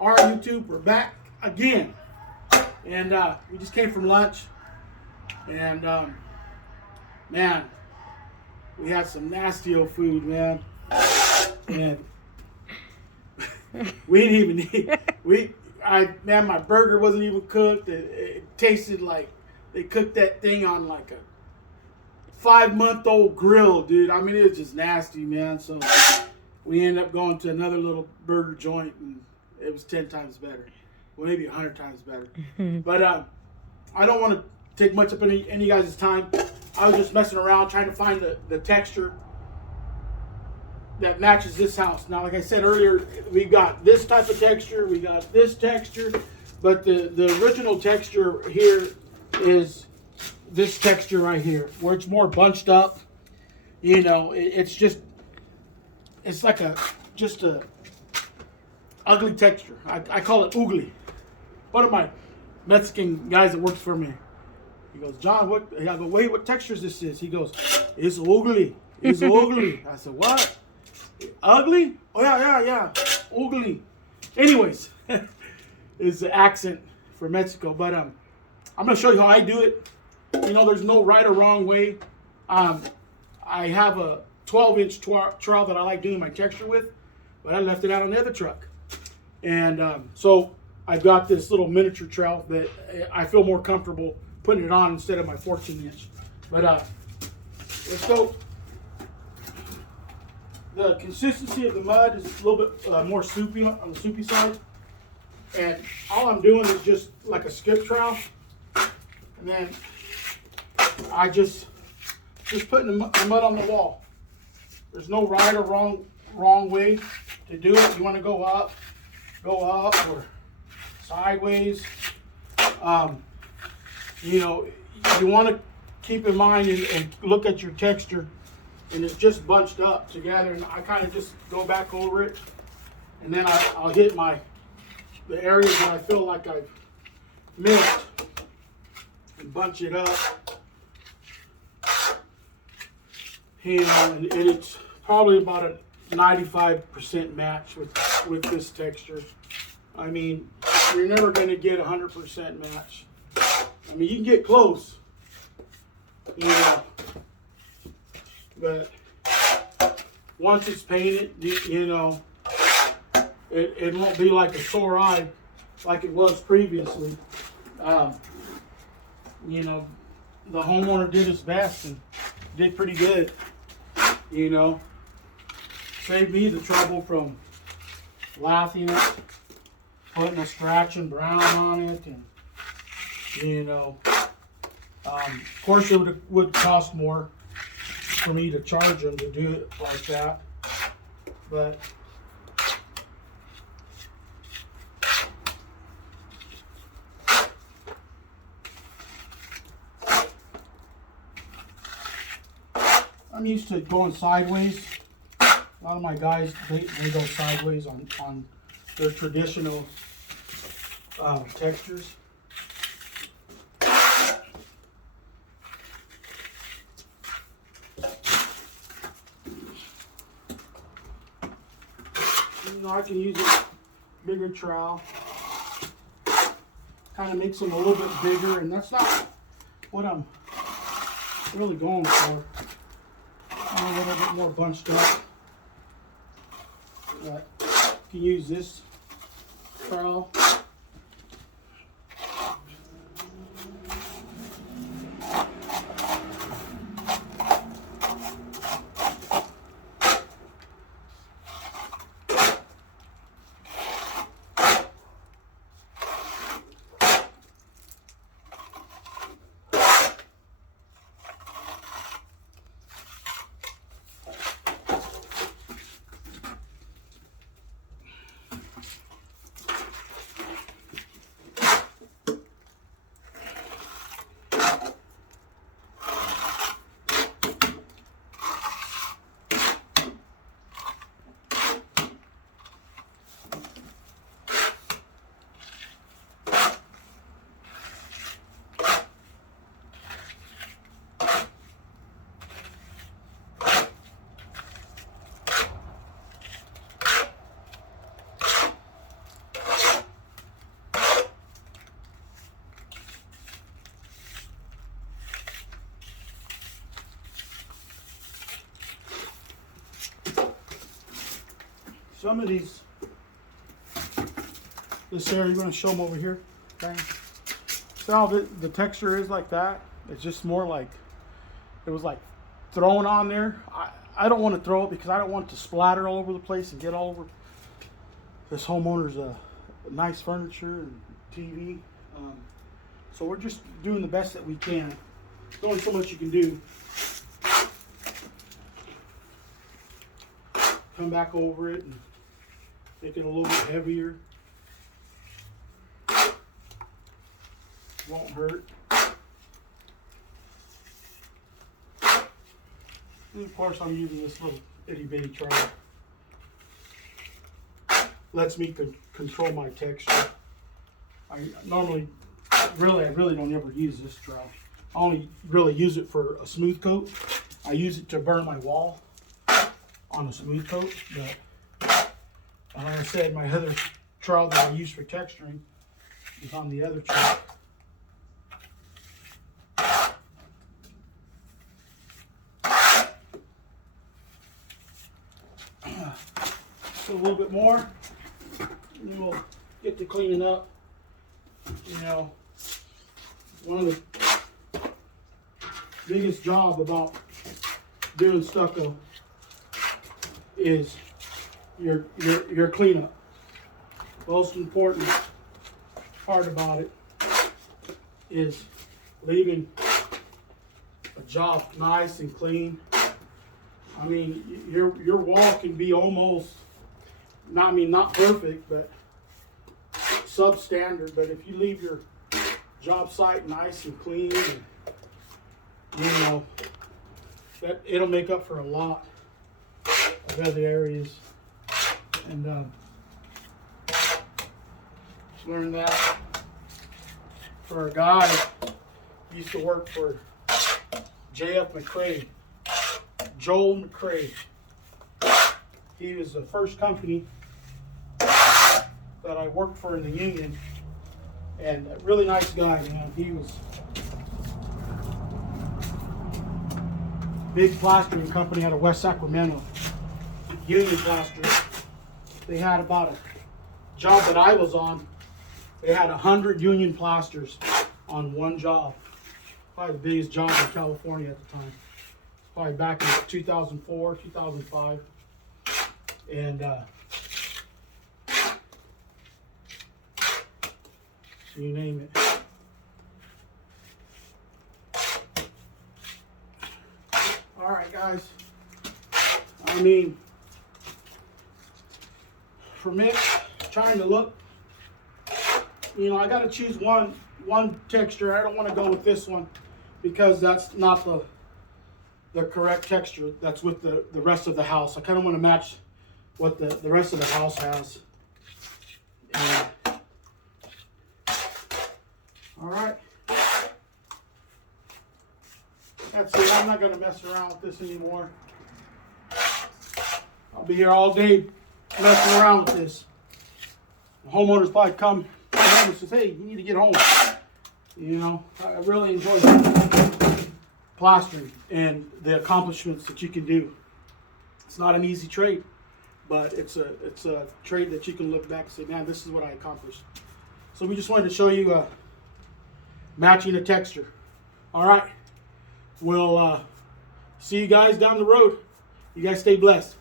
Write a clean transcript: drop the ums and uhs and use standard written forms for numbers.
Our YouTube, we're back again. And we just came from lunch. And man, we had some nasty old food, man. And we didn't even eat. Man, my burger wasn't even cooked. It tasted like they cooked that thing on like a 5-month-old grill, dude. I mean, it was just nasty, man. So we ended up going to another little burger joint, and it was 10 times better. Well, maybe 100 times better. But I don't want to take much of any guys' time. I was just messing around trying to find the texture that matches this house. Now, like I said earlier, we got this type of texture, we got this texture, but the original texture here is this texture right here, where it's more bunched up. You know, it's like just a ugly texture. I call it oogly. One of my Mexican guys that works for me, he goes, John, what? I go, wait, what texture is this? He goes, it's ugly. It's ugly. I said, what? Ugly? Oh, yeah. Ugly. Anyways, it's the accent for Mexico. But I'm going to show you how I do it. You know, there's no right or wrong way. I have a 12-inch trowel that I like doing my texture with, but I left it out on the other truck. And so I've got this little miniature trowel that I feel more comfortable putting it on instead of my 14-inch. But let's go. The consistency of the mud is a little bit more soupy on the soupy side. And all I'm doing is just like a skip trowel. And then I just putting the mud on the wall. There's no right or wrong way to do it. You want to go up or sideways. You know, you want to keep in mind and look at your texture, and it's just bunched up together. And I kind of just go back over it, and then I'll hit the areas that I feel like I've missed and bunch it up. You know, and it's probably about a 95% match with this texture. I mean, you're never going to get 100% match. I mean, you can get close, you know, but once it's painted, you know, it won't be like a sore eye like it was previously. You know, the homeowner did his best and did pretty good, you know. Saved me the trouble from lathing it, putting a scratch and brown on it, and you know, of course it would cost more for me to charge them to do it like that, but I'm used to going sideways. A lot of my guys, they go sideways on their traditional textures. You know, I can use a bigger trowel. Kind of makes them a little bit bigger, and that's not what I'm really going for. I'm a little bit more bunched up. But you can use this trowel. some of these, this area, you're going to show them over here. Okay. See how the texture is like that? It's just more like, it was like thrown on there. I don't want to throw it because I don't want it to splatter all over the place and get all over this homeowner's nice furniture and TV. So we're just doing the best that we can. There's only so much you can do. Come back over it and make it a little bit heavier. Won't hurt. And of course I'm using this little itty bitty trowel. Lets me control my texture. I really don't ever use this trowel. I only really use it for a smooth coat. I use it to burn my wall on a smooth coat, but like I said, my other trowel that I use for texturing is on the other trowel. So a little bit more, and then we'll get to cleaning up. You know, one of the biggest job about doing stucco is your cleanup. Most important part about it is leaving a job nice and clean. I mean, your wall can be almost, not perfect, but substandard. But if you leave your job site nice and clean, and, you know, that it'll make up for a lot of other areas. And learned that for a guy who used to work for J.F. McCrae, Joel McCrae. He was the first company that I worked for in the union, and a really nice guy, man. He was big plastering company out of West Sacramento, Union Plastering. They had about a job that I was on. They had 100 union plasters on one job. Probably the biggest job in California at the time. Probably back in 2004, 2005. And so you name it. All right, guys. I mean, for me, trying to look, you know, I got to choose one texture. I don't want to go with this one because that's not the correct texture that's with the rest of the house. I kind of want to match what the rest of the house has. And, all right. That's it. I'm not going to mess around with this anymore. I'll be here all day messing around with this. The homeowners probably come home and says, hey, you need to get home. You know, I really enjoy plastering and the accomplishments that you can do. It's not an easy trade, but it's a trade that you can look back and say, man, this is what I accomplished. So we just wanted to show you matching a texture. All right. We'll see you guys down the road. You guys stay blessed.